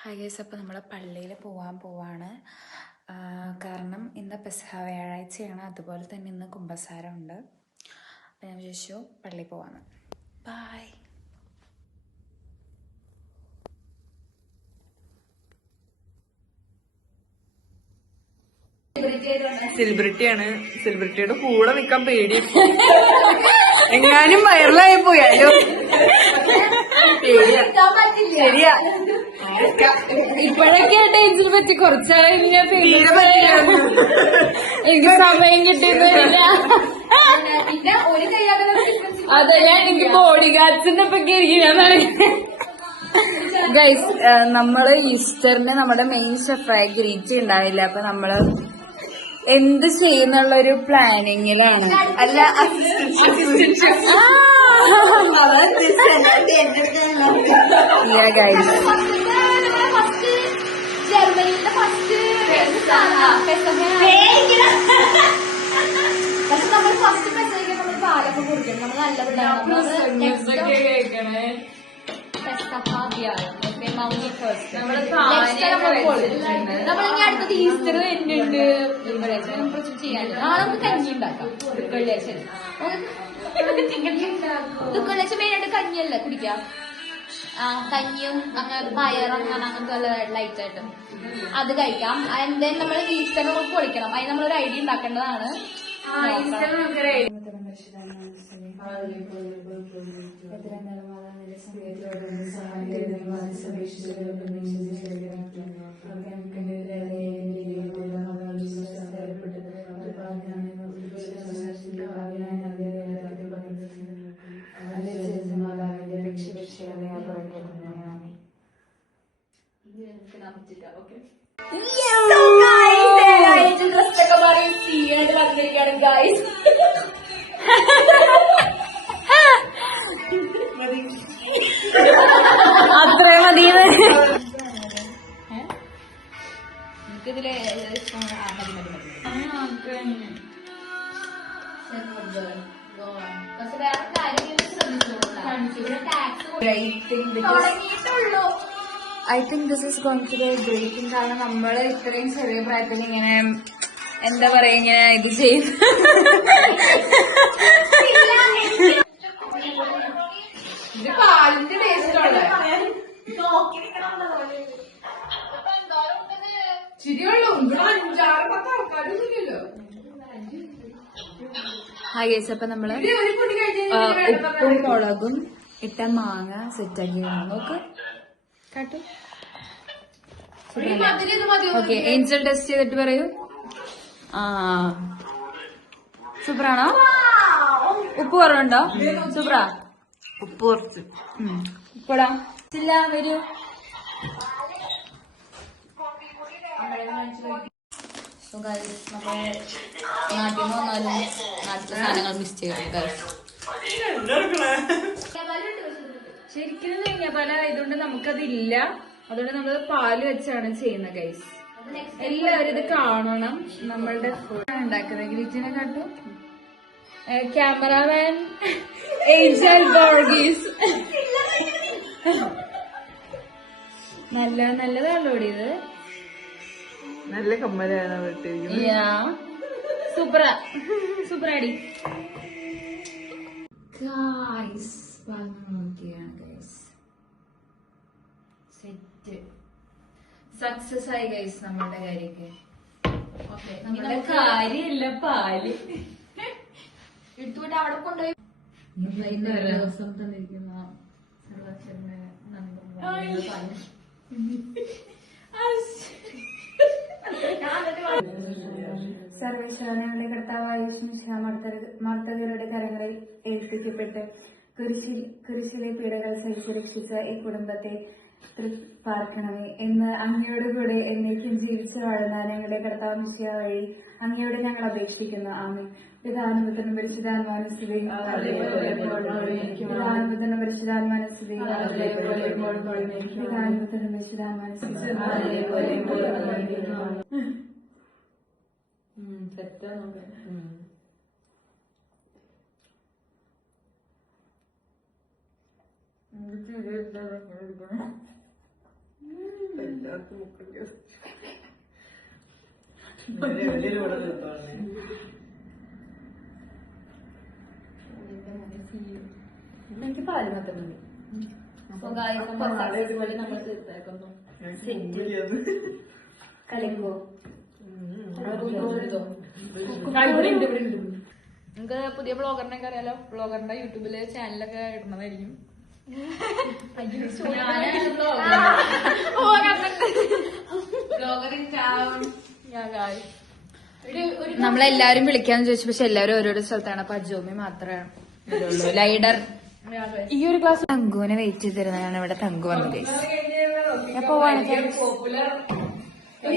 Hi guys, അപ്പോൾ നമ്മൾ പള്ളിയിൽ പോവാണ്. കാരണം ഇന്ന് പെസഹ വ്യാഴാഴ്ചയാണ്, അതുപോലെ തന്നെ ഇന്ന് കുമ്പസാരമുണ്ട്. അപ്പോൾ ഞാൻ വിചാരിച്ചു പള്ളിയിൽ പോവാന്ന്. ബൈ. സെലിബ്രിറ്റിയാണ്. സെലിബ്രിറ്റിയുടെ കൂടെ നിക്കാൻ പേടി. എങ്ങാനും വൈറലായി പോയാലോ? ശരിയാ. ഇപ്പോഴൊക്കെ ടേൻസിൽ പറ്റി കുറച്ചാളെ എനിക്ക് സമയം കിട്ടിയിരുന്നില്ല. അതല്ല, എനിക്ക് ബോഡി ഗാർഡ്സിന്റെ ഒക്കെ ഇരിക്കുന്ന ഗൈസ്. നമ്മള് ഈസ്റ്ററിന് നമ്മുടെ മെയിൻ ഷെഫായ ഗ്രീച്ചി ഉണ്ടാവില്ല. അപ്പൊ നമ്മള് എന്ത് ചെയ്യുന്നുള്ളൊരു പ്ലാനിങ്ങിലാണ്. അല്ല, ഗൈസ്, ജർമ്മനിയുടെ ഫസ്റ്റ് പക്ഷെ നമ്മൾ ഫസ്റ്റ് പെസയ്ക്ക് നമ്മൾ പാലൊക്കെ കുടിക്കണം. നമ്മൾ നല്ല നമ്മളിനി അടുത്തത് ഈസ്റ്റർ വരുന്നുണ്ട്. പ്രശ്നം ചെയ്യാൻ നാളെ നമുക്ക് കഞ്ഞി ഉണ്ടാക്കാം. വെള്ളിയാഴ്ച വെള്ളിയാഴ്ച മെയിനായിട്ട് കഞ്ഞിയല്ല കുടിക്കാം. കഞ്ഞിയും അങ്ങനെ പയർ അങ്ങനത്തെ ലൈറ്റ് ആയിട്ട് അത് കഴിക്കാം. ദെൻ നമ്മൾ ഈസ്റ്റർ നമുക്ക് പൊളിക്കണം. അതിന് നമ്മളൊരു ഐഡിയ ഉണ്ടാക്കേണ്ടതാണ്. അത്രേ മതി. എനിക്കിതില് I think this is going to be grating. കാരണം നമ്മള് ഇത്രയും ചെറിയ പ്രായത്തിൽ ഇങ്ങനെ എന്താ പറയാ ഇങ്ങനെ ഇത് ചെയ്യും. ഇത് പാലിന്റെ ടേസ്റ്റ് ശരിയുള്ളൂ. ഹായ് ഗൈസ്, അപ്പൊ നമ്മള് ഉപ്പും മുളകും ഇട്ട മാങ്ങ സെറ്റാക്കി നോക്ക് കാട്ടു. ഓക്കെ, ഏഞ്ചൽ ടെസ്റ്റ് ചെയ്തിട്ട് പറയൂ. സൂപ്പറാണോ? ഉപ്പ് കുറവുണ്ടോ? സൂപ്പറാ. ഉപ്പ് കുറച്ച് ഉപ്പടാ ഇല്ല. വരൂ. നമ്മളെ നാട്ടിൽ നിന്ന് വന്നാലും നാട്ടിലെ സാധനങ്ങൾ മിസ് ചെയ്യും ഗൈസ്. ശരിക്കും തേങ്ങാപ്പാൽ ആയതുകൊണ്ട് നമുക്കതില്ല. അതുകൊണ്ട് നമ്മൾ പാല് വെച്ചാണ് ചെയ്യുന്നത് ഗൈസ്. എല്ലാവരും ഇത് കാണണം. നമ്മളുടെ ഫുഡ് ഉണ്ടാക്കുന്നത് ഗ്രീറ്റിനെ കാട്ടു. Cameraman Angel Varghese. നല്ലതാണല്ലോ ഇത്. നല്ല കമ്മലാണ്. സൂപ്പറാടി ഗൈസ്. നോക്കിയാണ് ഗൈസ്. സെറ്റ് സക്സസ് ആയി ഗൈസ് നമ്മളുടെ കാര്യക്ക്. നമ്മുടെ കാര്യമില്ല പാല് എടുത്തുകൊണ്ട് അവിടെ കൊണ്ടുപോയി ദിവസം തന്നിരിക്കുന്ന സർവശാലങ്ങളുടെ കർത്താവായ മർത്തകരുടെ കരങ്ങളിൽ ഏൽപ്പിക്കപ്പെട്ട് കുരിശിലെ പീഡകൾ സഹിച്ച് രക്ഷിച്ച ഈ കുടുംബത്തെ പാർക്കണമേ എന്ന് അങ്ങയോട് കൂടെ എന്നേക്കും ജീവിച്ചു വാഴുന്ന ഞങ്ങളുടെ കർത്താവ് മിശിഹ വഴി അങ്ങയോട് ഞങ്ങൾ അപേക്ഷിക്കുന്നു. ആമേൻ. പിതാവിനും പരിശുദ്ധാത്മാവിനും സ്തുതി. പിതാവിനും പരിശുദ്ധാത്മാവിനും സ്തുതി. പിതാവിനും പരിശുദ്ധാത്മാവിനും സ്തുതി. സെറ്റാണ്. എനിക്ക് പാല് മാത്രം മതി. നമ്മൾ തീർച്ചയാക്കുന്നു. കളിക്കോ നമുക്ക് പുതിയ ബ്ലോഗറിനെ ഒക്കെ അറിയാലോ. ബ്ലോഗറിന്റെ യൂട്യൂബില് ചാനലൊക്കെ ഇടുന്നതായിരിക്കും. നമ്മളെല്ലാരും വിളിക്കാന്ന് ചോദിച്ചു, പക്ഷെ എല്ലാരും ഓരോരോ സ്ഥലത്താണ്. അപ്പൊ അജോമി മാത്രമേ ഉള്ളൂ. ലൈഡർ ഈ ഒരു ക്ലാസ് തങ്കുവിനെ വെയിറ്റ് ചെയ്തിരുന്നതാണ് ഇവിടെ തങ്കു വന്നത്. അപ്പൊ